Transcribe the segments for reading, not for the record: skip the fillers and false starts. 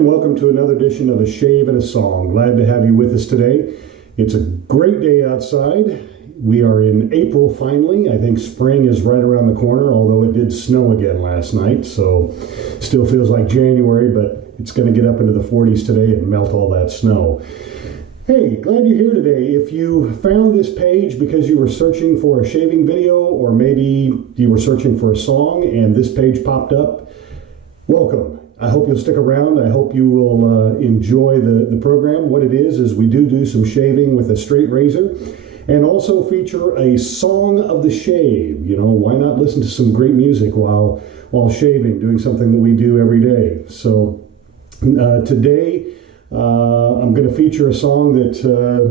and welcome to another edition of A Shave and a Song. Glad to have you with us today. It's a great day outside. We are in April finally. I think spring is right around the corner, although it did snow again last night, so still feels like January, but it's going to get up into the 40s today and melt all that snow. Hey, glad you're here today. If you found this page because you were searching for a shaving video, or maybe you were searching for a song and this page popped up, welcome. I hope you'll stick around. I hope you will enjoy the program. What it is we do some shaving with a straight razor and also feature a song of the shave. You know, why not listen to some great music while shaving, doing something that we do every day. So today I'm going to feature a song that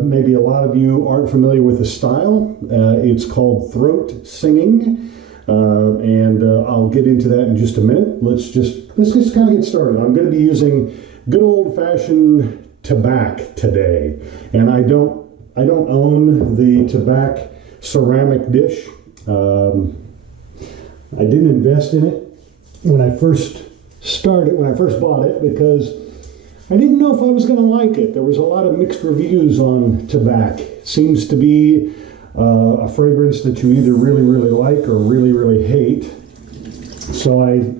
maybe a lot of you aren't familiar with the style. It's called throat singing. And I'll get into that in just a minute. Let's just kind of get started. I'm going to be using good old-fashioned Tabac today, and I don't own the Tabac ceramic dish. I didn't invest in it when I first bought it, because I didn't know if I was going to like it. There was a lot of mixed reviews on Tabac. It seems to be a fragrance that you either really, really like or really, really hate. So I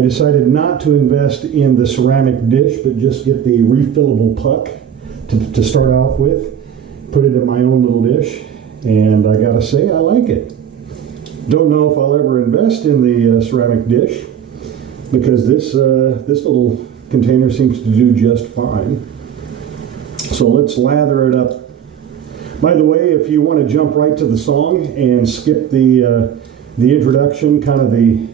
decided not to invest in the ceramic dish, but just get the refillable puck to start off with, put it in my own little dish, and I gotta say, I like it. Don't know if I'll ever invest in the ceramic dish, because this little container seems to do just fine. So let's lather it up. By the way, if you want to jump right to the song and skip the introduction, kind of the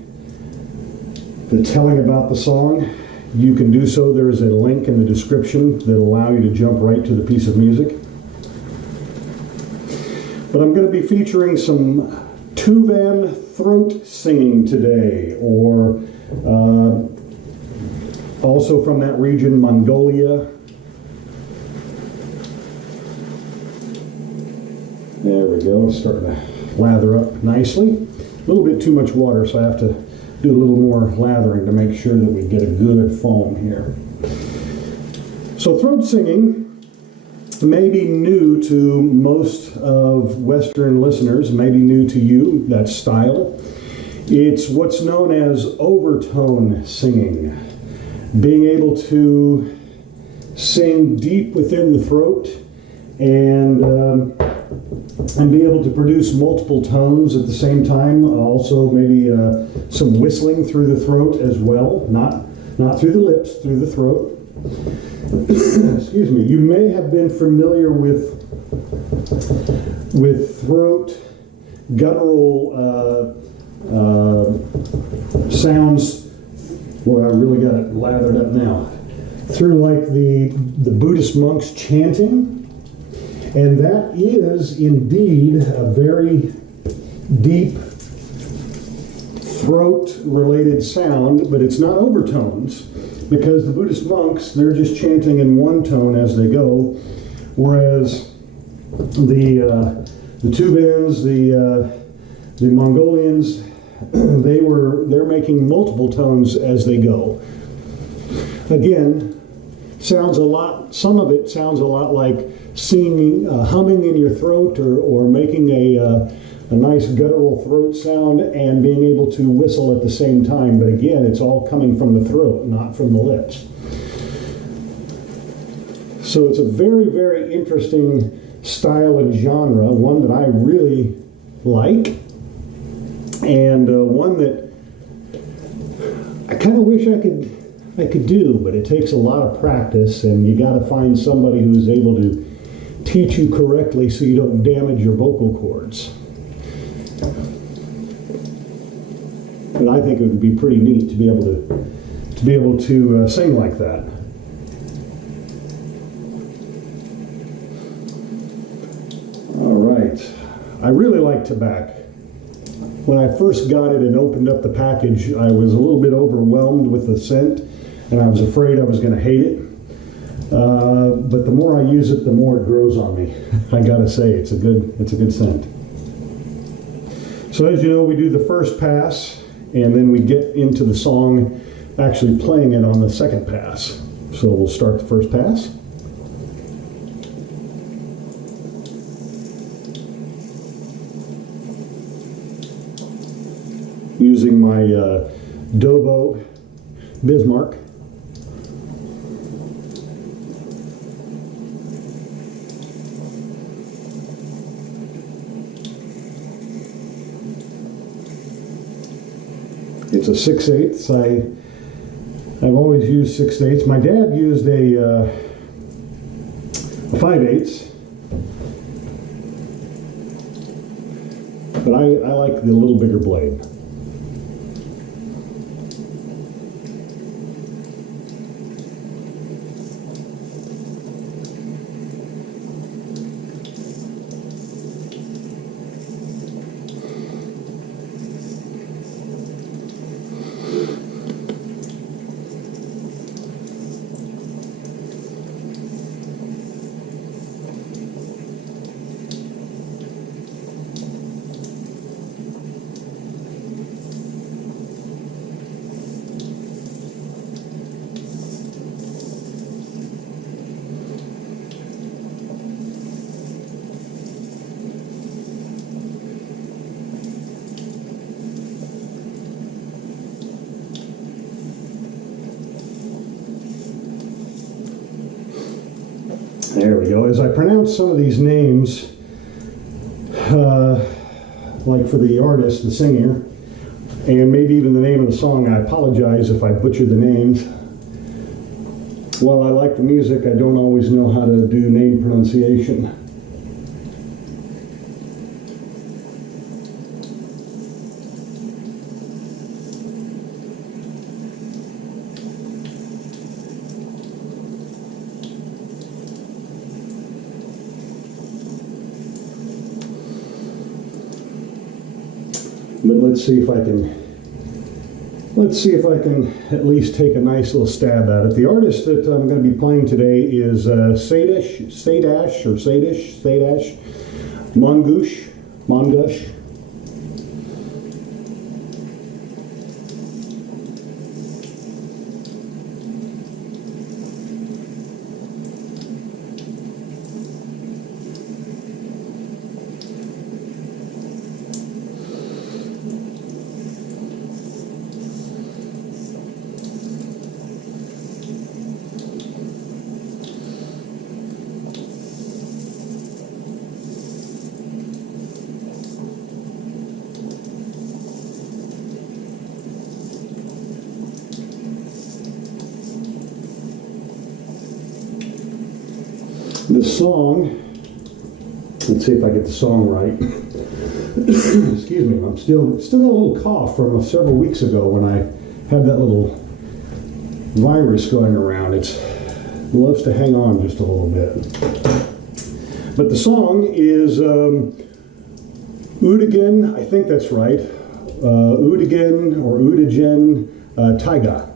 telling about the song, you can do so. There is a link in the description that'll allow you to jump right to the piece of music. But I'm going to be featuring some Tuvan throat singing today, or also from that region, Mongolia. There we go, it's starting to lather up nicely. A little bit too much water, so I have to do a little more lathering to make sure that we get a good foam here. So throat singing may be new to most of Western listeners, may be new to you, that style. It's what's known as overtone singing. Being able to sing deep within the throat and be able to produce multiple tones at the same time. Also maybe some whistling through the throat as well, not through the lips, through the throat. Excuse me. You may have been familiar with throat guttural sounds. Boy, I really got it lathered up now. Through like the Buddhist monks chanting. And that is indeed a very deep throat-related sound, but it's not overtones, because the Buddhist monks, they're just chanting in one tone as they go, whereas the Tuvans, the Mongolians, they're making multiple tones as they go. Again, some of it sounds a lot like singing, humming in your throat, or making a nice guttural throat sound and being able to whistle at the same time. But again, it's all coming from the throat, not from the lips. So it's a very, very interesting style and genre, one that I really like, and one that I kind of wish I could do, but it takes a lot of practice, and you got to find somebody who's able to teach you correctly so you don't damage your vocal cords. And I think it would be pretty neat to be able to sing like that. All right, I really like Tabac. When I first got it and opened up the package, I was a little bit overwhelmed with the scent, and I was afraid I was going to hate it. But the more I use it, the more it grows on me. I gotta say, it's a good scent. So as you know, we do the first pass, and then we get into the song actually playing it on the second pass. So we'll start the first pass. Using my Dovo Bismarch. It's a 6/8. I've always used 6/8. My dad used a 5/8, but I like the little bigger blade. There we go. As I pronounce some of these names, like for the artist, the singer, and maybe even the name of the song, I apologize if I butcher the names. While I like the music, I don't always know how to do name pronunciation. But let's see if I can at least take a nice little stab at it. The artist that I'm going to be playing today is Saidash Mongush The song, let's see if I get the song right. Excuse me, I'm still got a little cough from several weeks ago when I had that little virus going around. It loves to hang on just a little bit. But the song is Odugen, I think that's right, Odugen Tayga.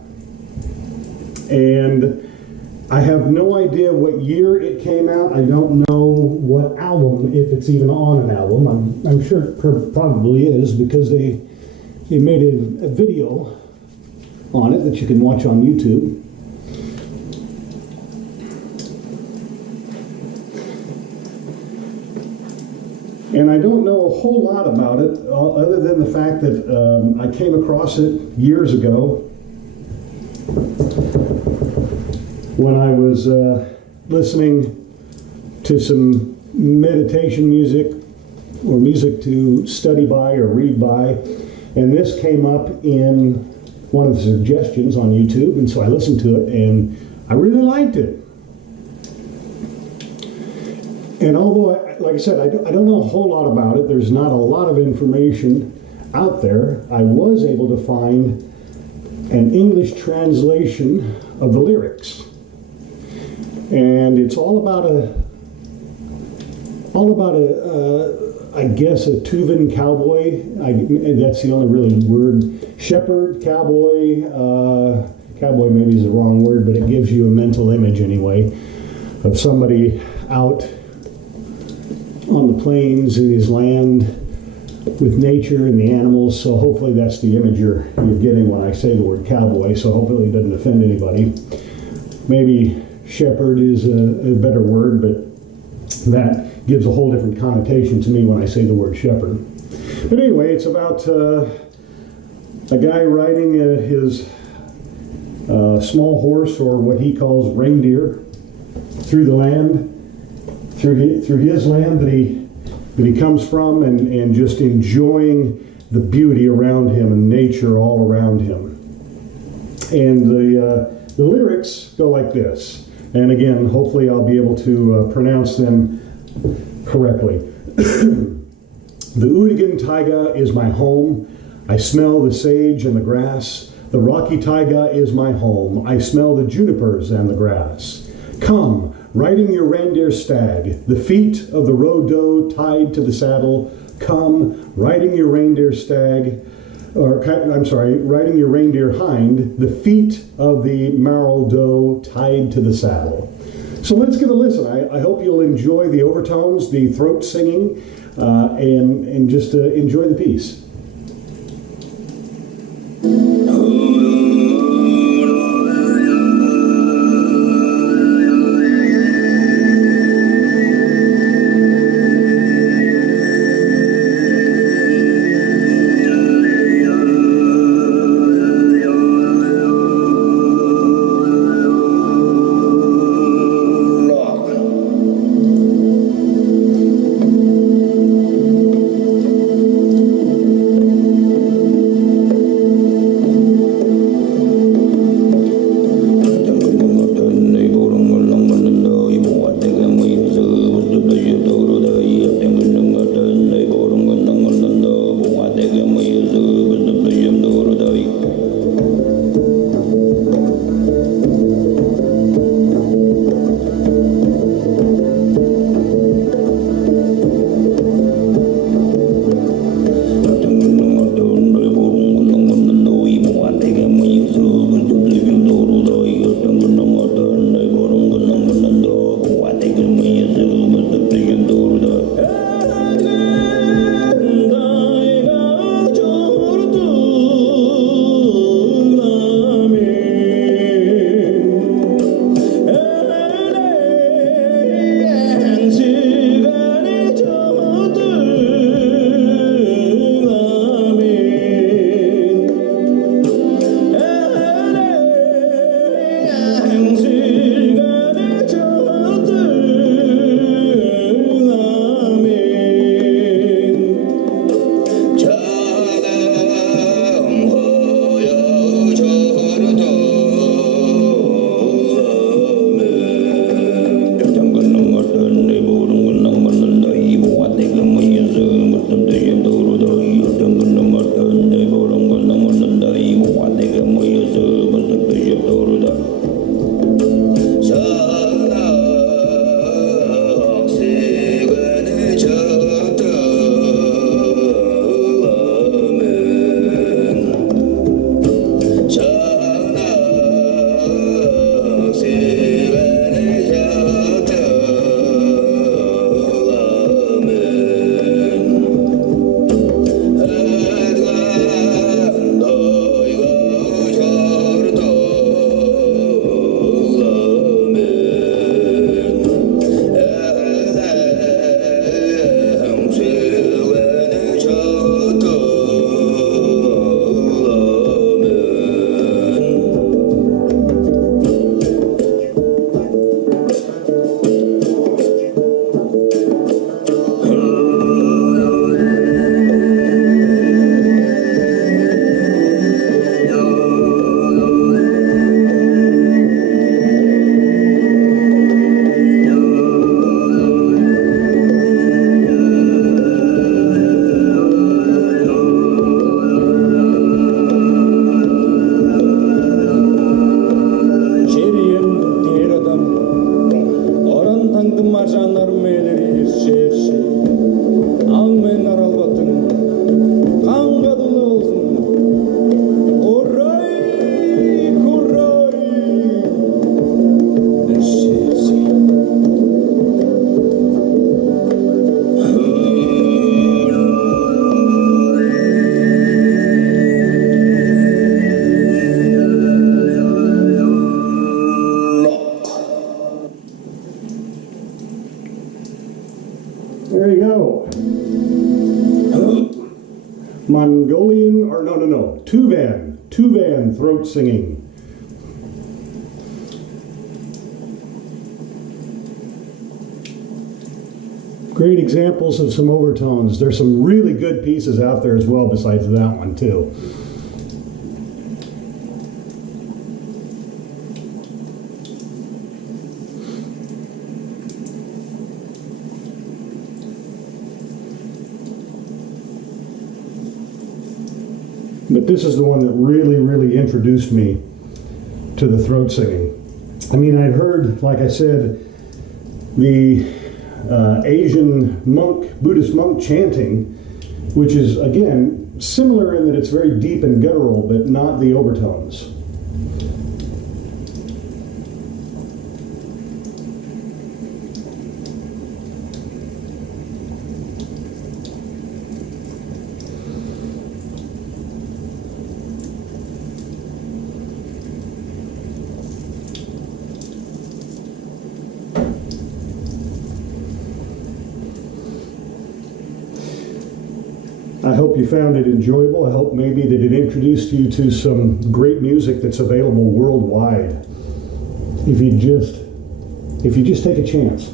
And I have no idea what year it came out. I don't know what album, if it's even on an album. I'm sure it probably is, because they made a video on it that you can watch on YouTube. And I don't know a whole lot about it, other than the fact that I came across it years ago when I was listening to some meditation music, or music to study by or read by, and this came up in one of the suggestions on YouTube, and so I listened to it, and I really liked it. And although, like I said, I don't know a whole lot about it, there's not a lot of information out there, I was able to find an English translation of the lyrics. And it's all about I guess a Tuvan cowboy. That's the only really word. Shepherd, cowboy. Cowboy maybe is the wrong word, but it gives you a mental image anyway of somebody out on the plains in his land with nature and the animals. So hopefully that's the image you're getting when I say the word cowboy. So hopefully it doesn't offend anybody. maybe shepherd is a better word, but that gives a whole different connotation to me when I say the word shepherd. But anyway, it's about a guy riding his small horse, or what he calls reindeer, through the land, through his land that he comes from, and just enjoying the beauty around him and nature all around him. And the lyrics go like this. And again, hopefully I'll be able to pronounce them correctly. The Odugen Tayga is my home. I smell the sage and the grass. The rocky taiga is my home. I smell the junipers and the grass. Come, riding your reindeer stag, the feet of the road doe tied to the saddle. Come, riding your reindeer stag, riding your reindeer hind, the feet of the marl doe tied to the saddle. So let's give a listen. I hope you'll enjoy the overtones, the throat singing, and just enjoy the piece. law. There you go. Mongolian, or no, Tuvan throat singing. Great examples of some overtones. There's some really good pieces out there as well besides that one too. But this is the one that really introduced me to the throat singing. I mean, I'd heard, like I said, the Asian monk, Buddhist monk chanting, which is, again, similar in that it's very deep and guttural, but not the overtones. I hope you found it enjoyable. I hope maybe that it introduced you to some great music that's available worldwide. If you just take a chance.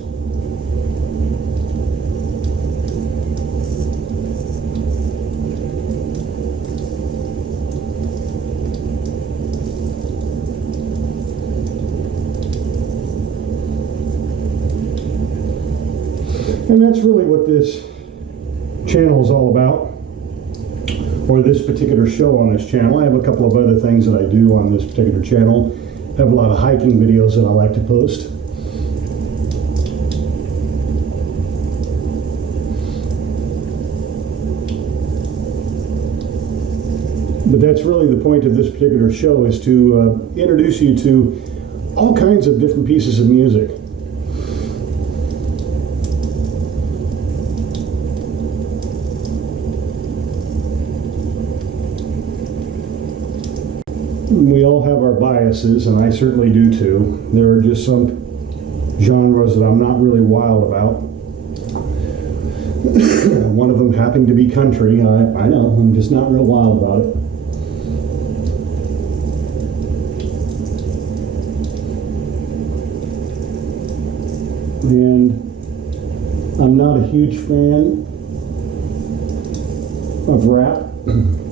And that's really what this channel is all about, or this particular show on this channel. I have a couple of other things that I do on this particular channel. I have a lot of hiking videos that I like to post. But that's really the point of this particular show, is to introduce you to all kinds of different pieces of music. We all have our biases, and I certainly do too. There are just some genres that I'm not really wild about. One of them happened to be country. I know, I'm just not real wild about it. And I'm not a huge fan of rap,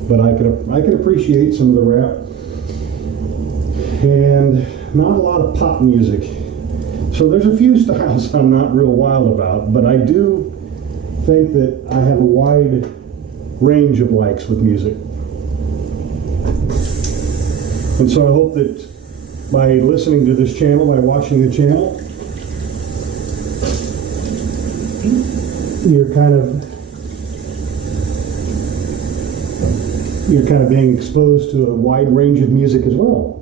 but I could appreciate some of the rap. And not a lot of pop music. So there's a few styles I'm not real wild about, but I do think that I have a wide range of likes with music. And so I hope that by listening to this channel, by watching the channel, you're kind of being exposed to a wide range of music as well.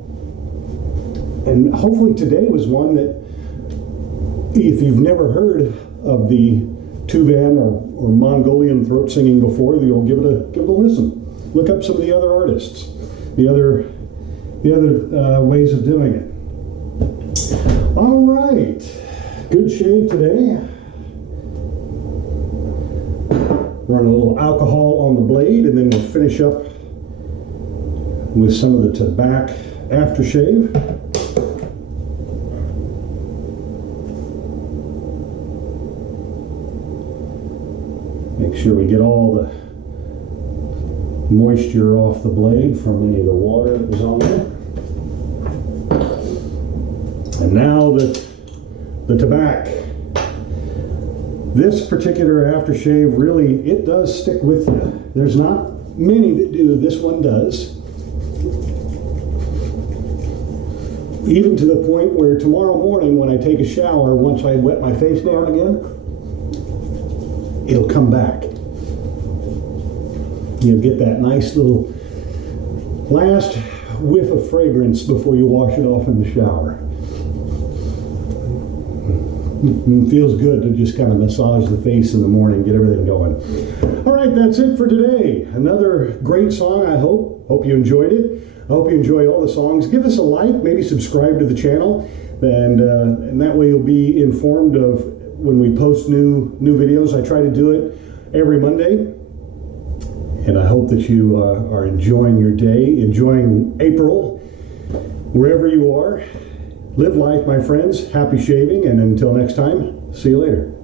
And hopefully today was one that, if you've never heard of the Tuvan or Mongolian throat singing before, you'll give it a listen. Look up some of the other artists, the other ways of doing it. All right, good shave today. Run a little alcohol on the blade, and then we'll finish up with some of the Tabac aftershave. Make sure we get all the moisture off the blade from any of the water that was on there. And now the Tabac. This particular aftershave, really, it does stick with you. There's not many that do. This one does. Even to the point where tomorrow morning when I take a shower, once I wet my face down again, it'll come back. You'll get that nice little last whiff of fragrance before you wash it off in the shower. It feels good to just kind of massage the face in the morning, get everything going. All right, that's it for today. Another great song, I hope. Hope you enjoyed it. I hope you enjoy all the songs. Give us a like, maybe subscribe to the channel, and that way you'll be informed of when we post new videos. I try to do it every Monday. And I hope that you are enjoying your day, enjoying April, wherever you are. Live life, my friends. Happy shaving, and until next time, see you later.